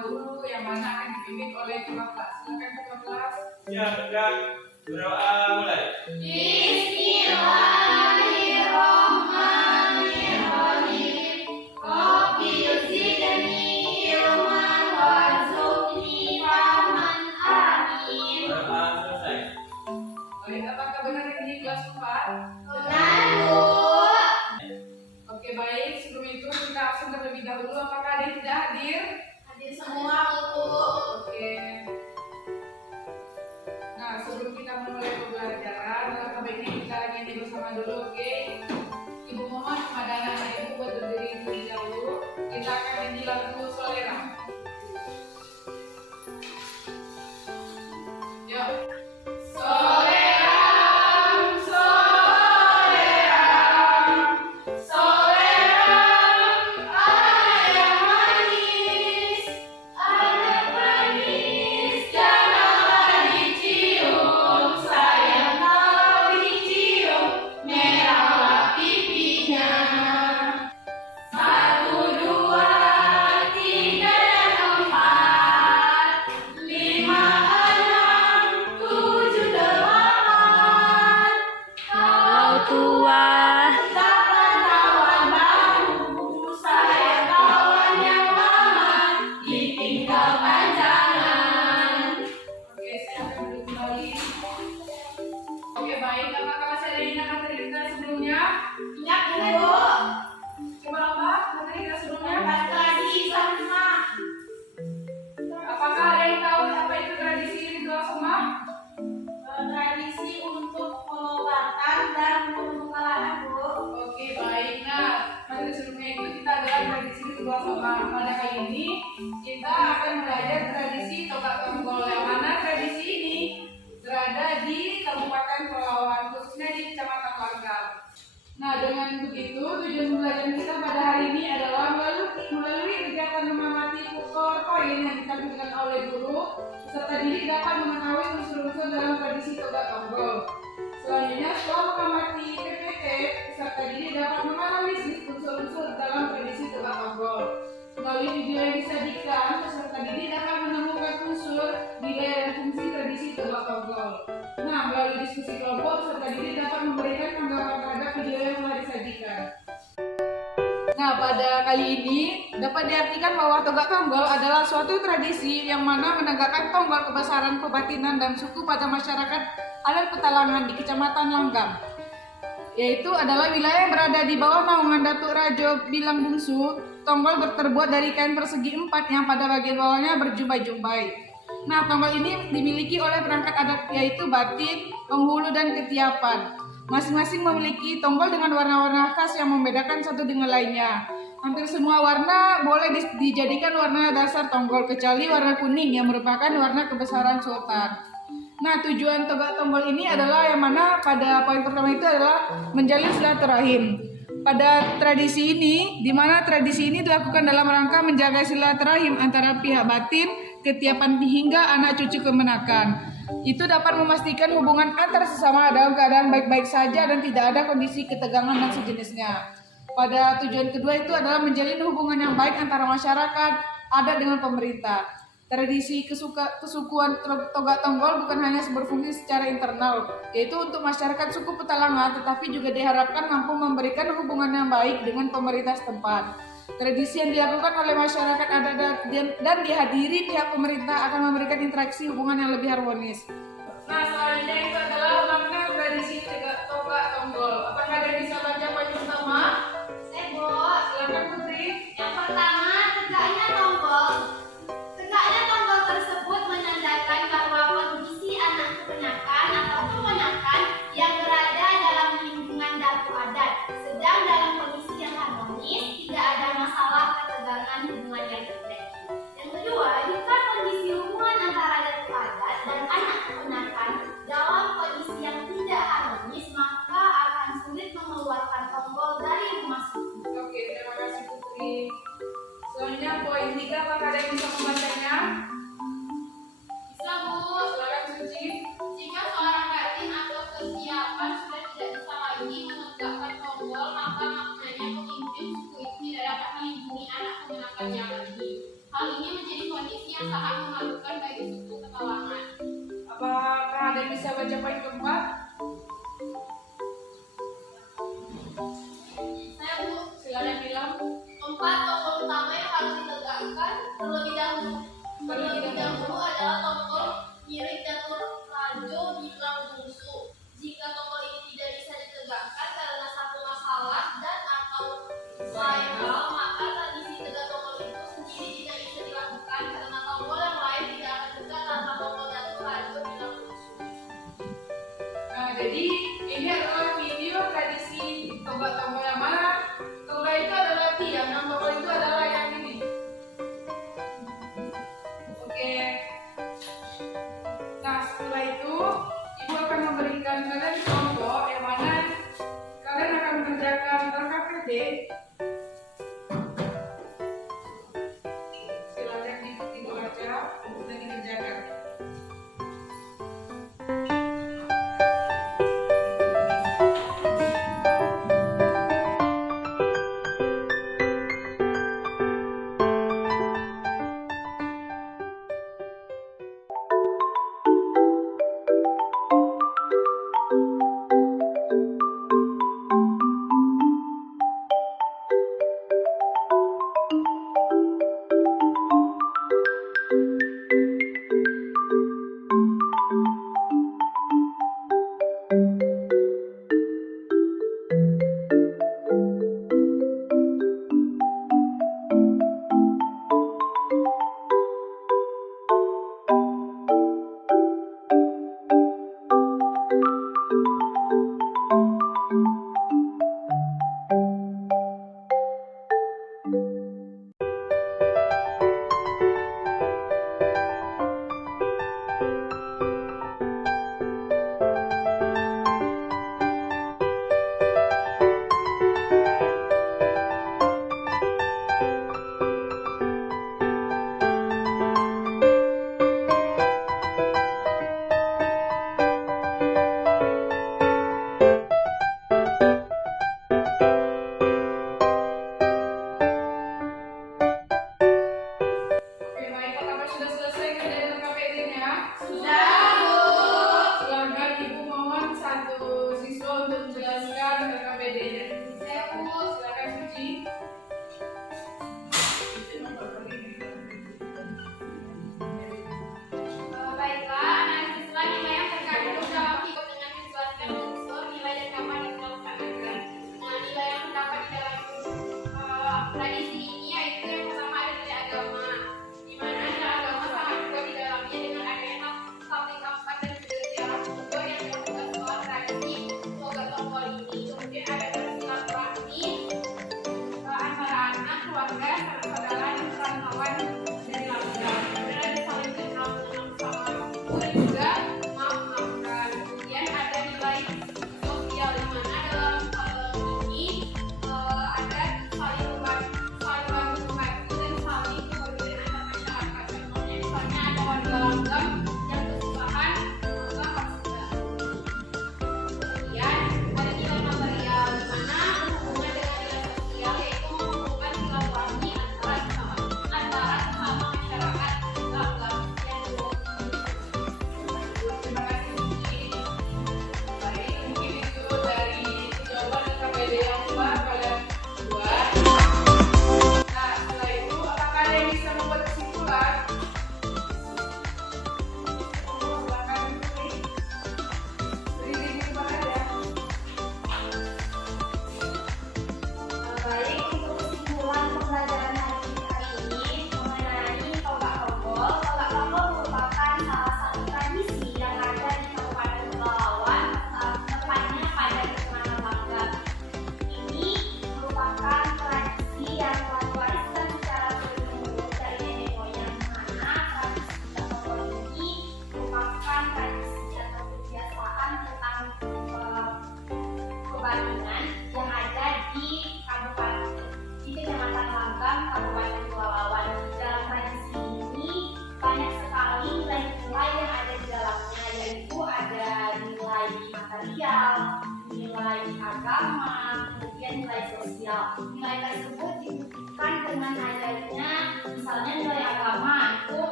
dahulu yang mana akan dipimpin oleh ketua kelas. Silakan ketua kelas. Siap, dan berdoa mulai. Bismillahirrahmanirrahim. Rabbi zidni ilman warzuqni fahman. Amin. Berdoa selesai. Baik, apakah benar ini kelas 4? Benar, Bu. Oke, baik. Sebelum itu kita absen terlebih dahulu. Apakah ada yang tidak hadir? Hadir semua, Bu. Oke. Nah, sebelum kita memulai pembelajaran, langkah baiknya kita lagi bersama dulu, oke? Ibu mohon kepada anak-anak ibu buat berdiri terlebih dahulu. Kita akan nyanyi lagu Solera. Yuk. Soleram, soleram, soleram, ayam manis, anak manis, janganlah dicium, sayang kalau dicium, merahlah pipinya. 1, 2, 3, 4, 5, 6, 7, 8. Kalau tua dapat kawan baru, sayang kawan yang lama ditinggalkan jangan. Oke, saya akan duduk kembali. Oke, baik. Apakah masih ada yang ingat materi kita sebelumnya? Ingat, Bu. Coba apa materi kita sebelumnya? Tradisi sama. Apakah ada yang tahu apa itu tradisi ritual sama? Tradisi untuk pengobatan dan pembukaan, Bu. Oke, baik. Nah, materi sebelumnya itu kita adalah tradisi ritual sama. Pada kali ini kita akan belajar tradisi Tonggak Tonggol, yang mana tradisi ini berada di Kabupaten Pelalawan, khususnya di Kecamatan Langgar. Nah, dengan begitu tujuan pembelajaran kita pada hari ini adalah melalui kegiatan mengamati pukul poin yang ditampilkan oleh guru, peserta didik dapat mengetahui unsur-unsur dalam tradisi Tonggak Tonggol. Selanjutnya, setelah mengamati PPT, peserta didik dapat menganalisis unsur-unsur dalam tradisi Tonggak Tonggol. Melalui video yang disajikan, peserta didik dapat menemukan unsur, nilai dan fungsi tradisi Tonggak Tonggol. Nah, melalui diskusi kelompok, peserta didik dapat memberikan tanggapan terhadap video yang telah disajikan. Nah, pada kali ini dapat diartikan bahwa Tonggak Tonggol adalah suatu tradisi yang mana menegakkan tonggol kebesaran, kebatinan, dan suku pada masyarakat adat Petalangan di Kecamatan Langgam, yaitu adalah wilayah yang berada di bawah naungan Datuk Rajo Bilang Bungsu. Tonggol terbuat dari kain persegi 4 yang pada bagian bawahnya berjumbai-jumbai. Nah, tonggol ini dimiliki oleh perangkat adat yaitu batin, penghulu, dan ketiapan. Masing-masing memiliki tonggol dengan warna-warna khas yang membedakan satu dengan lainnya. Hampir semua warna boleh dijadikan warna dasar tonggol, kecuali warna kuning yang merupakan warna kebesaran sultan. Nah, tujuan Tonggak Tonggol ini adalah yang mana pada poin pertama itu adalah menjalin silaturahim. Pada tradisi ini, di mana tradisi ini dilakukan dalam rangka menjaga silaturahim antara pihak batin, ketiapan hingga anak cucu kemenakan. Itu dapat memastikan hubungan antar sesama dalam keadaan baik-baik saja dan tidak ada kondisi ketegangan dan sejenisnya. Pada tujuan kedua itu adalah menjalin hubungan yang baik antara masyarakat, adat dengan pemerintah. Tradisi kesukuan Tonggak Tonggol bukan hanya berfungsi secara internal, yaitu untuk masyarakat suku Petalangan, tetapi juga diharapkan mampu memberikan hubungan yang baik dengan pemerintah setempat. Tradisi yang dilakukan oleh masyarakat adat dan dihadiri pihak pemerintah akan memberikan interaksi hubungan yang lebih harmonis. Nah, selanjutnya itu adalah makna tradisi Tonggak Tonggol. Apakah ada yang bisa baca poin pertama? Saya, Bu. Silakan Putri. Yang pertama, tegaknya tonggol. Tegaknya tonggol tersebut menandakan bahwa kondisi anak keponakan atau keponakan yang berada dalam lingkungan datu adat sedang dalam kondisi yang harmonis, tidak ada masalah ketegangan hubungan yang terjadi. Yang kedua, jika kondisi hubungan antara datu adat dan anak keponakan dalam kondisi yang tidak harmonis, yang sangat memalukan bagi suku Petualangan. Apakah ada yang bisa baca poin keempat? Saya Bu, Silakan bilang. empat tokoh utama yang harus ditegakkan terlebih dahulu adalah tokoh Nyirik Catur Rajo Bilang Bungsu. Jika tokoh ini tidak bisa ditegakkan karena satu masalah dan atau lain hal, maka tradisi tegak tokoh itu sendiri tidak bisa dilakukan karena tokoh yang lain tidak akan tegak tanpa tokoh Catur Rajo Bilang Bungsu. Nah, jadi ini adalah video tradisi tombak-tombak yang mana? Tombak itu adalah tiang, yang tombak itu adalah yang ini. Oke. Nah, setelah itu ibu akan memberikan kalian kelompok yang mana kalian akan mengerjakan RKPD. Silakan dibaca dan dikerjakan. Oke, baik, apakah sudah selesai kerjaan KPD-nya? Sudah, Bu. Silakan ibu mohon satu siswa untuk menjelaskan KPD-nya. Saya Bu. Silakan Suci. Baiklah, anak siswa nilai yang terkandung dalam ikut dengan menjelaskan unsur nilai dan dapat dilaksanakan. Nah, nilai yang terdapat di dalam tradisi ini yaitu yang pertama ada nilai agama, di mana nilai agama sangat kuat di dalamnya dengan adanya topik keempat dan juga sejarah kubur yang dilakukan soal tradisi toga tombol ini. Kemudian ada bersilaturahmi antara anak, keluarga, saudara, dan kawan-kawan dari lapisan. Kemudian ada saling kenal mengenal sama dan juga maaf-maafkan. Kemudian ada nilai sosial di mana dalam ini ada saling berbagi dan saling berbeda antar masyarakat. Contohnya misalnya ada warga langgam yang kesusahan maka harus dibantu. Kemudian ada nilai material di mana hubungan dengan nilai sosial yaitu menghubungkan silaturahmi antara sesama masyarakat langgam yang Terima kasih Suci. Baik, mungkin itu dari jawaban KPD yang telah kalian buat. Nah, setelah itu apakah ada yang bisa membuat kesimpulan?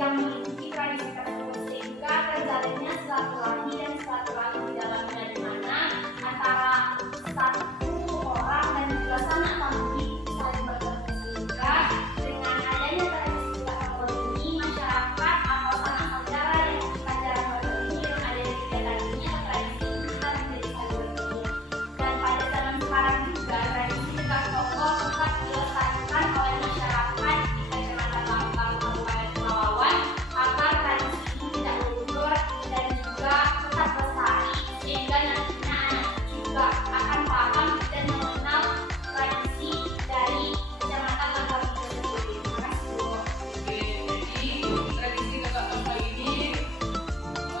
yang mengikuti tradisi tersebut sehingga terjalinnya silaturahmi dan silaturahmi di dalamnya di mana antara satu orang dan juga sanak famili saling bertemu sehingga dengan adanya tradisi silaturahmi ini masyarakat atau sanak saudara yang kita jarang bertemu dengan adanya kegiatan ini atau tradisi ini akan menjadi saling bertemu. Dan pada zaman sekarang juga tradisi tegak tongkol tetap dilestarikan oleh masyarakat di Kecamatan Lambang Kabupaten Pelalawan agar tradisi ini tidak luntur dan juga tetap lestari sehingga nantinya anak juga akan paham dan mengenal tradisi dari Kecamatan Lambang tersebut. Terima kasih Bu. Oke, jadi tradisi tetap tongkol ini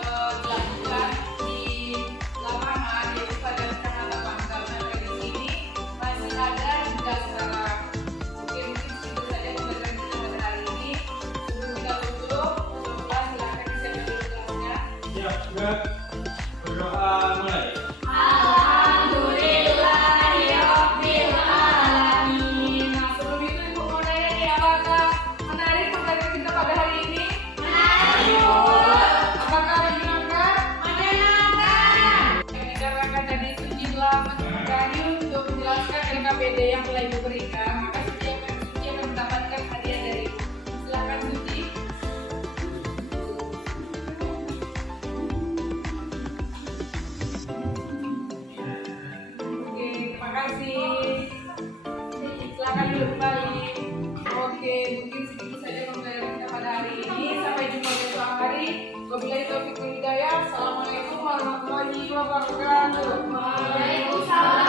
dilakukan di Lamangan, yaitu pada Kecamatan Bangkal. Nah, tradisi ini masih ada hingga sekarang. Oke, mungkin segitu saja pembelajaran kita pada hari ini. Sebelum kita tutup, silakan disiapkan dulu kelasnya. Siap, sudah. Berdoa mulai. Alhamdulillahirabbil alamin. Nah, sebelum itu Ibu mau nanya nih, apakah menarik pembelajaran kita pada hari ini? Apakah menyenangkan? Dikarenakan tadi Suci telah berani untuk menjelaskan LKPD yang telah Ibu berikan, maka Suci akan mendapatkan hadiah dari Ibu. Silakan Suci. Oke, terima kasih. Silakan duduk kembali. Oke, mungkin segitu saja pembelajaran kita pada hari ini. Sampai jumpa besok hari. Wabillahi taufiq wal hidayah. Assalamualaikum warahmatullahi wabarakatuh. Waalaikumsalam.